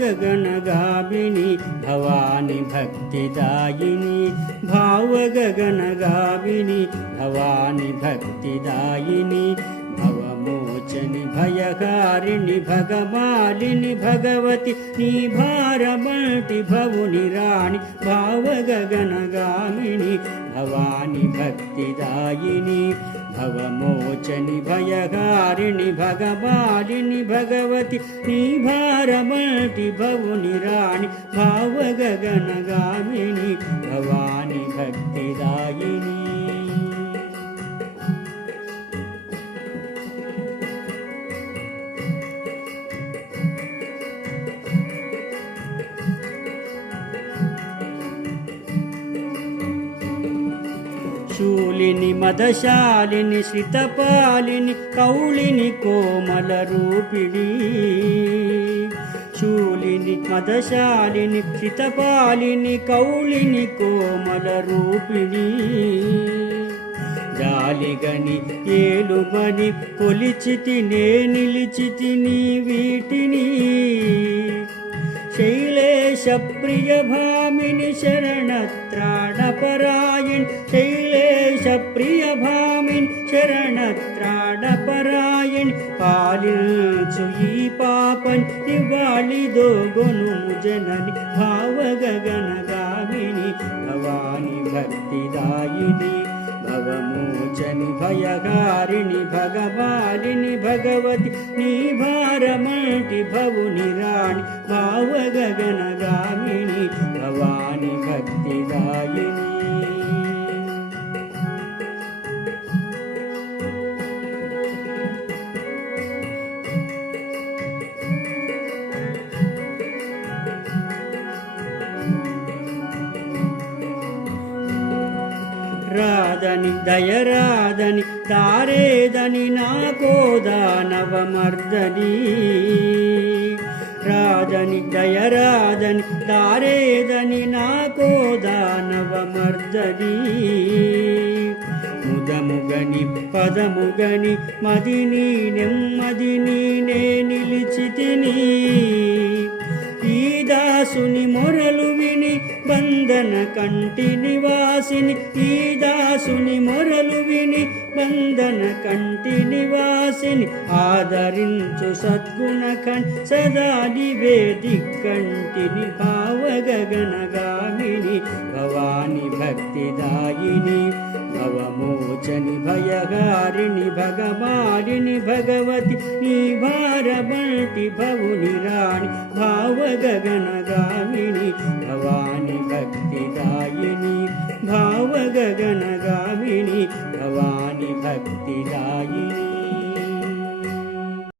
भावगगनगामिनी भवानी भक्तिदायिनी भावगगनगामिनी भवानी भक्तिदायिनी भवमोचनि भयकारिणि भगमालिनि भगवति नी भारमल्टि भवुनि राणि भावगगनगामिनी भवानी भक्तिदायिनी भवमोचनि भयकारिणि भगमालिनि भगवति नी भारमल्टि भवुनि राणि भावगगनगामिनी भवानी भक्तिदायिनी। शूलिनि मदशालिनि श्रितपालिनि कौलिनि कोमलरूपिणी शूलिनि मदशालिनि श्रितपालिनि कौलिनि कोमलरूपिणी जालिगनि ఏలుమని కొలిచితినే నిలిచితిని వీటిని शैलेश प्रिय भामिनि शरणत्राणपरायण शैलेश प्रिय भामिनि शरणत्राणपरायण पालिंचु ई पापन निवाळिदोगुनु जननि भावगगनगामिनी भवानी भक्तिदायिनी भवमोचनि भयकारिणि भगमालिनि भगवति नी भारमल्टि भवुनि राणि भावगगनगामिनी भवानी भक्तिदायिनी। రాదని దయరాదని తారేదని నాకో దానవమర్దని రాదని దయరాదని తారేదని నాకో దానవమర్దని ముదముగని పదముగని మదిని నెమ్మదిని నే నిలిచితిని ఈ దాసుని మొరలు విని బంధన కంటి నివాసిని ఈ దాసుని మొరలు విని బంధన కంటి నివాసిని ఆదరించు సద్గుణ కణ్ సదా నివేదికంటిని భావగగనగామిని భవాని భక్తిదాయిని భవమోచని భయకారిణి భగమాలిని భగవతి నీ భారమల్టి భవుని రాణి భావగగనగామిని భవాని భక్తిదాయిని భావగగనగామిని భవాని భక్తిదాయిని।